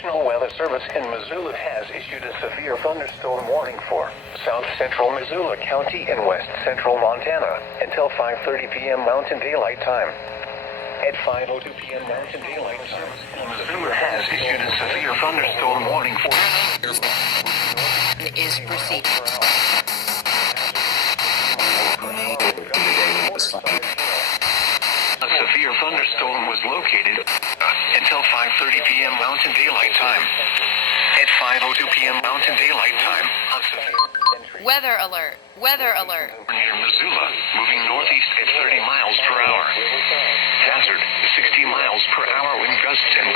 National Weather Service in Missoula has issued a severe thunderstorm warning for south central Missoula County and west central Montana until 5:30 p.m. Mountain Daylight Time. At 5:02 p.m. Mountain Daylight Time, Missoula has issued a severe thunderstorm warning for is proceeding. A severe thunderstorm was located until 5:30 p.m. Mountain Daylight Time. At 5:02 p.m. Mountain Daylight Time, Weather alert. Weather alert. near Missoula, moving northeast at 30 miles per hour. Hazard, 60 miles per hour wind gusts and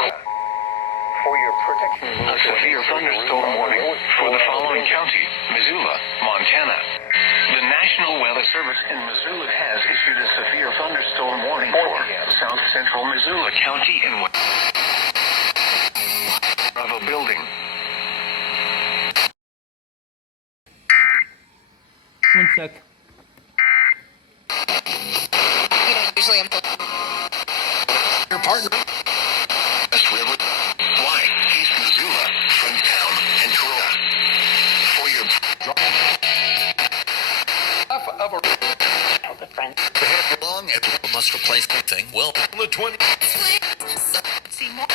for your protection. A severe thunderstorm warning for the following county: Missoula, Montana. The National Weather Service in Missoula has issued a severe thunderstorm warning for south central Missoula County and west of a building. One sec. Usually I'm Your partner. West River. Why? East Missoula, Frenchtown, and Corolla. For your the friend. Long and must replace the thing. Well, on the 20. See more.